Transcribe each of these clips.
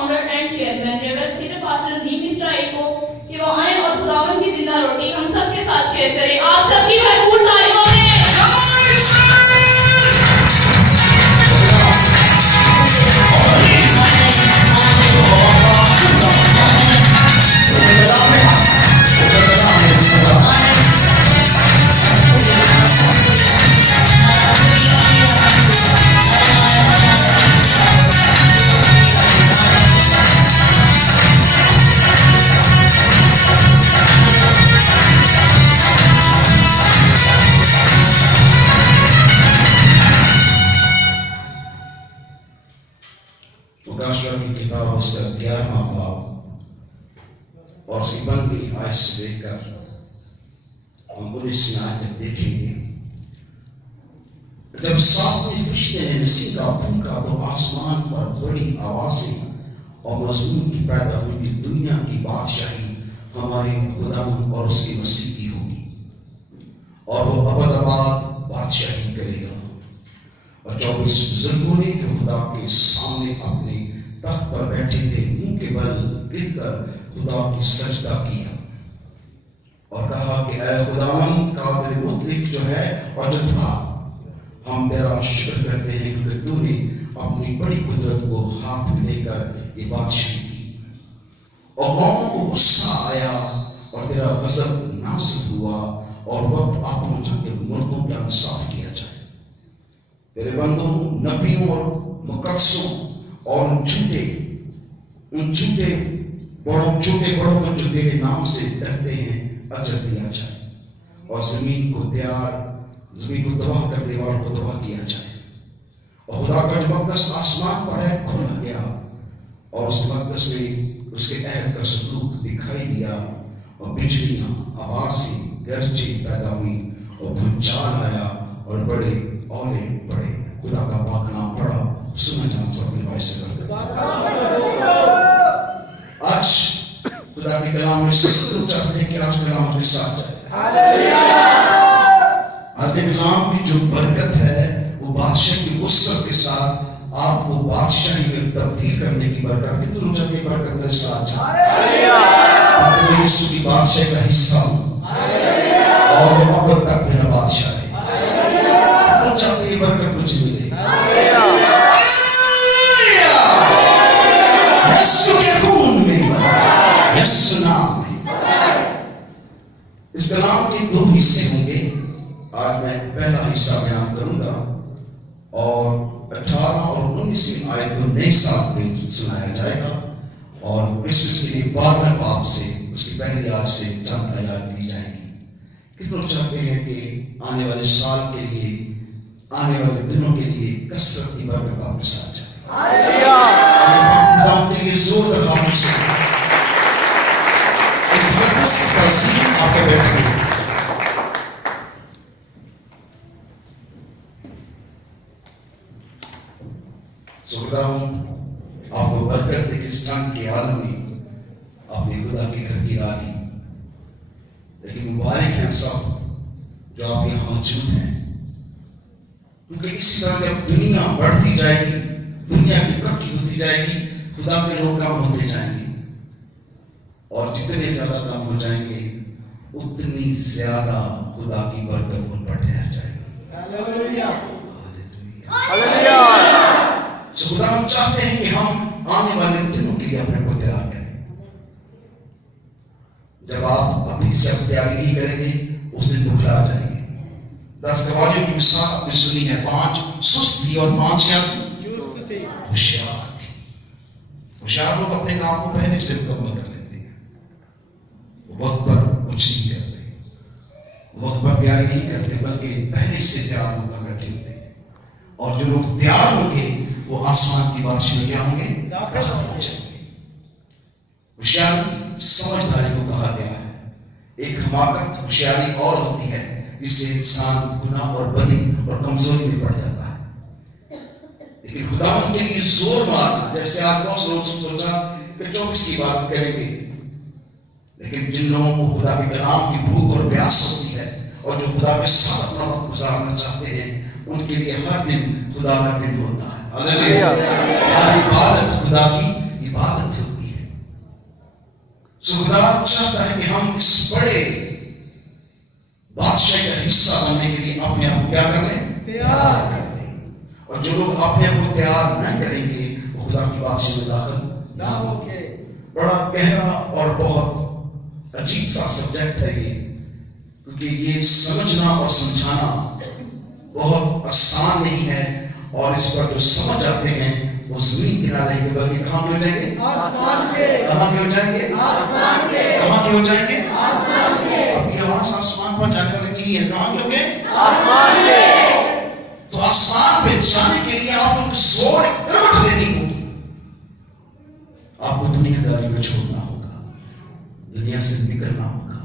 Founder and chairman reverend senior pastor Nadeem Israel को कि वो आए और खुदावंद की जिंदा रोटी हम सब के साथ शेयर करें। आप सबकी भरपूर तालियों में की किताब उसका 11वां बाब और उसकी 15वीं आयत से लेकर हम 19वीं आयत तक देखेंगे। जब सातवें फरिश्ते ने मसीह का फूंका तो आसमान पर बड़ी आवाजें और मजमून की पैदा हुई कि दुनिया की बादशाही हमारे खुदावंद और उसके मसीह की होगी और वो अबद-आबाद बादशाही करेगा। और 24 बुजुर्गों ने जो खुदा के सामने अपने तख्त पर बैठे थे मुंह के बल गिरकर खुदा की सजदा किया और कहा कि ऐ खुदावंद कादिर मुतलक जो है और जो था, हम तेरा शुक्र करते हैं क्योंकि तूने अपनी बड़ी कुदरत को हाथ में लेकर ये बादशाही की और कौमों को गुस्सा आया और तेरा गज़ब नाज़िल हुआ और वक्त आ पहुंचा कि मुर्दों का इंसाफ किया जाए। तेरे बंदों नबियों और मुकद्दसों और उन झूठे बड़ों को जो तेरे नाम से डरते हैं अजर दिया जाए और जमीन को तबाह करने वालों को तबाह किया जाए। और खुदा का जो मक़दस आसमान पर है खुल गया और उस मक़दस में उसके अहद का सदूक दिखाई दिया और बिजलियां आवाज़ें गरजे पैदा हुई और भूचाल आया और बड़े औले पड़े। खुदा का पाक नाम पढ़ा सुना जाना सब मेरे भाई से करते। आज खुदा के कलाम में सब लोग चाहते हैं कि आज कलाम के साथ जाए। आज के कलाम की जो बरकत है वो बादशाह की वुसअत के साथ आपको बादशाही में तब्दील करने की बरकत। कितने लोग चाहते हैं बरकत मेरे साथ जाए? मैं यीशु की बादशाह का हिस्सा हूँ और वो अब तक मेरा बादशाह है। कितने लोग चाहते हैं बरकत मुझे मिले? यीशु के खून में, यीशु नाम में। इस कलाम के 2 हिस्से होंगे। आज मैं पहला हिस्सा बयान करूंगा और 18 और 19वीं आयत को नए साल में सुनाया जाएगा और क्रिसमस के लिए 12वें बाब से उसकी पहली आयत से चंद आयत ली जाएगी। किस लोग चाहते हैं कि आने वाले साल के लिए, आने वाले दिनों के लिए कसरत की बरकत आपके साथ जाए? के लिए जोरदार हाथों से एक मुकद्दस तस्वीर आपके बैठे आपको बरकत दे। किस टाइम के आलम में आपने खुदा के घर की रानी, लेकिन मुबारक हैं सब जो आप यहाँ मौजूद हैं, क्योंकि इसी तरह जब दुनिया बढ़ती जाएगी, दुनिया की तरक्की होती जाएगी, खुदा के लोग कम होते जाएंगे और जितने ज्यादा कम हो जाएंगे उतनी ज्यादा खुदा की बरकत उन पर ठहर जाएगी। Hallelujah, hallelujah. खुदा हम चाहते हैं कि हम आने वाले दिनों के लिए अपने को तैयार करें। जब आप अपनी सब तैयारी नहीं करेंगे उस दिन दुखड़ा आ जाएंगे। 10 गवारियों की मिसाल आपने सुनी है। 5 सुस्त थी और 5 क्या होशियार। होशियार लोग अपने काम को पहले से मुकम्मल कर लेते हैं, वक्त पर कुछ नहीं करते, वक्त पर तैयारी नहीं करते, बल्कि पहले से तैयार होकर बैठे होते हैं। और जो लोग तैयार होंगे वो आसमान की बादशाही में क्या होंगे? दाखिल हो जाएंगे। होशियारी समझदारी को कहा गया है। एक हमाकत होशियारी और होती है जिससे इंसान गुनाह और बदी और कमजोरी में पड़ जाता है। लेकिन खुदावंद के लिए जोर मारना, जैसे आप बहुत लोग सोचा कि 24 की बात करेंगे, लेकिन जिन लोगों को खुदा के कलाम की भूख और प्यास होती है और जो खुदा के साथ अपना वक्त गुजारना चाहते हैं, उनके लिए हर दिन खुदा का दिन होता है। हालेलुया। हर इबादत खुदा की इबादत होती है। सो खुदा चाहता है कि हम इस बड़े बादशाह का हिस्सा बनने के लिए अपने आप को क्या कर लें, तैयार कर लें। और जो लोग अपने आप को तैयार न करेंगे वो खुदा की बादशाह में दाखिल ना होंगे। बड़ा गहरा और बहुत अजीब सा सब्जेक्ट है ये, क्योंकि ये समझना और समझाना बहुत आसान नहीं है। और इस पर जो समझ आते हैं वो जमीन के ना रहेंगे बल्कि कहाँ के हो जाएंगे, आसमान के। कहाँ के हो जाएंगे, आसमान के। कहाँ के हो जाएंगे, आसमान के। आपकी आवाज आसमान पर जाने वाली नहीं है, कहाँ के होंगे, आसमान के। तो आसमान पे जाने के लिए आपको जोर करवट लेनी होगी। आपको दुनियादारी को छोड़ना होगा, दुनिया से निकलना होगा,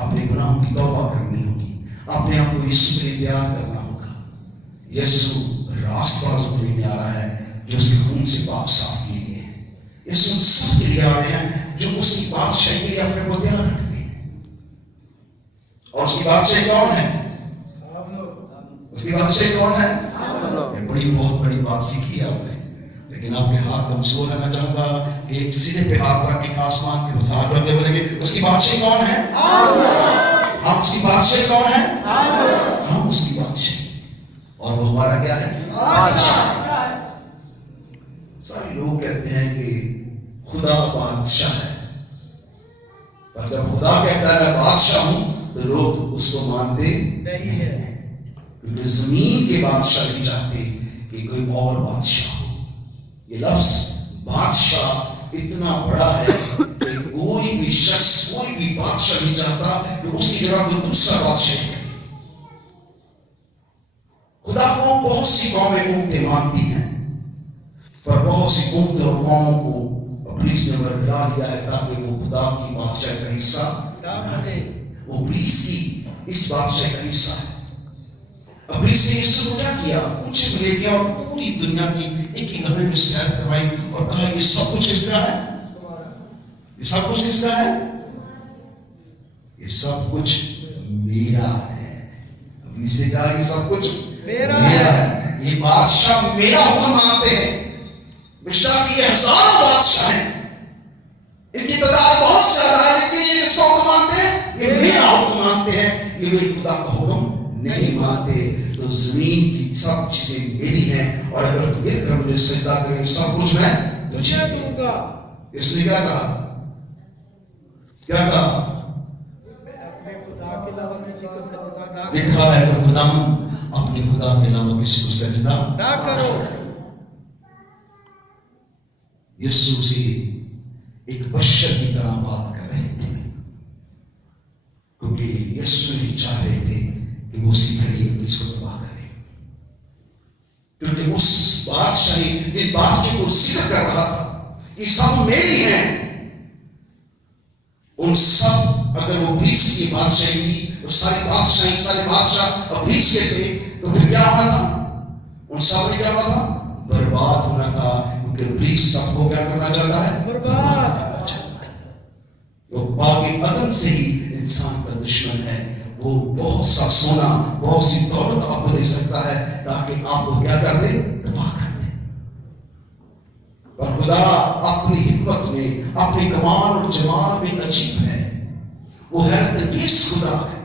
अपने गुनाहों की तौबा करनी होगी, अपने आप को यीशु के लिए तैयार करना होगा। यीशु रास्ता लेने आ रहा है जो उसके खून से पाप साफ किए गए हैं। यीशु उन सब के लिए आ रहे हैं जो उसकी बादशाही के लिए अपने को तैयार रखते हैं। और उसकी बादशाही कौन है, उसकी बादशाही कौन है, ये बड़ी बहुत बड़ी बात सीखी है आपने। लेकिन आपके हाथ कमजोर है, मैं चाहूंगा कि एक सीधे पे हाथ रख के आसमान की तरफ हाथ रखते बोलेंगे उसकी बादशाही कौन है, हम उसकी बादशाही कौन है, हम उसकी बादशाही। और वो हमारा क्या है, बादशाह। सारे लोग कहते हैं कि खुदा बादशाह है, पर जब खुदा कहता है मैं बादशाह हूं तो लोग उसको मानते नहीं है, क्योंकि जमीन के बादशाह नहीं चाहते कि कोई और बादशाह हो। ये लफ्ज बादशाह इतना बड़ा है कि कोई भी शख्स, कोई भी बादशाह नहीं चाहता कि उसकी जगह कोई दूसरा बादशाह है। खुदा को बहुत सी कौमें उम्मतें मानती हैं, पर बहुत सी उम्मतें और कौमों को इब्लीस ने बरकरा लिया है ताकि वो खुदा की बादशाह का हिस्सा ना रहे। वो इब्लीस की इस बादशाह का हिस्सा है। इब्लीस ने यीशु को क्या किया, ऊंचे में ले गया और पूरी दुनिया की एक ही लम्हे में सैर करवाई और कहा ये सब कुछ किसका है, ये सब कुछ किसका है, ये सब कुछ मेरा है। इब्लीस ने कहा ये सब कुछ मेरा है, ये बादशाह मेरा हुक्म मानते हैं। बेशक ये हजारों बादशाह हैं, इनकी तादाद बहुत ज्यादा है, लेकिन ये किसका हुक्म मानते हैं, ये मेरा हुक्म मानते हैं, ये कोई खुदा का हुक्म नहीं मानते। तो जमीन की सब चीजें मेरी हैं और अगर तू मिलकर मुझे सजदा करे सब कुछ मैं तुझे दूंगा। इसने क्या कहा, क्या कहा, लिखा है तो खुदावंद अपने खुदा के अलावा किसी को सजदा ना करो। यीशु से एक बशर की तरह बात कर रहे थे, क्योंकि यीशु नहीं चाह रहे थे कि वो उसी घड़ी इसको तबाह करे, क्योंकि उस बादशाही जिस बादशाह को जिक्र कर रहा था ये सब मेरी हैं, उन सब अगर वो इब्लीस की बादशाही थी तो सारी बादशाही, सारे बादशाह इब्लीस के थे, तो फिर क्या होना था, उन सब ने क्या होना था, बर्बाद होना था। क्योंकि इब्लीस सबको क्या करना चाहता है, बर्बाद करना चाहता है। वो बाकी अदन से ही इंसान का दुश्मन है। वो बहुत सा सोना, बहुत सी दौलत आपको दे सकता है ताकि आपको क्या कर दे, तबाह कर दे। पर खुदा अपनी हिकमत में, अपनी कमाल और जमाल में अजीब है। वो हैरत अंगेज खुदा है।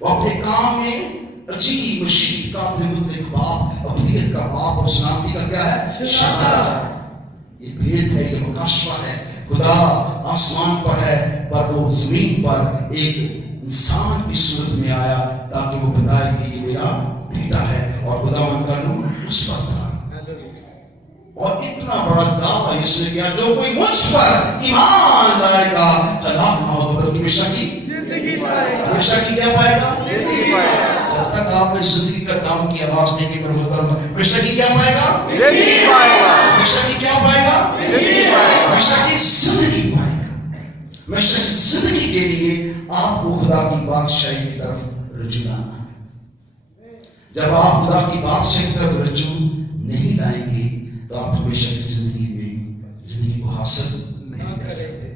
वो अपने काम में अजीब मशीन का त्रिमुद्रिक बाप, अबदियत का बाप और सलामती का क्या है, शाह। ये भेद है, ये मुकाशवा है। खुदा आसमान पर है पर वो जमीन पर एक इंसान की सूरत में आया ताकि वो बताए कि ये मेरा बेटा है और खुदावंद का नूर उस पर था। और इतना बड़ा दावा इसने किया जो कोई मुझ पर ईमान लाएगा हलाक ना हो बल्कि हमेशा की जिंदगी पाएगा। हमेशा की क्या पाएगा, जिंदगी पाएगा। जब तक आपने जिंदगी का दाम की आवाज नहीं की, हमेशा की क्या पाएगा, जिंदगी पाएगा। हमेशा की क्या पाएगा, जिंदगी पाएगा। हमेशा की जिंदगी पाएगा। हमेशा की जिंदगी के लिए आपको खुदा की बादशाही की तरफ रुजू लाना है। जब आप खुदा की बादशाही की तरफ रुजू नहीं लाएंगे तो आप हमेशा की जिंदगी में जिंदगी को हासिल नहीं कर सकते।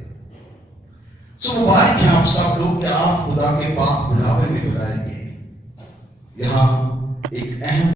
सो मुबारक है आप सब लोग कि आप खुदा के पाक बुलावे में बुलाए गए। यहाँ एक अहम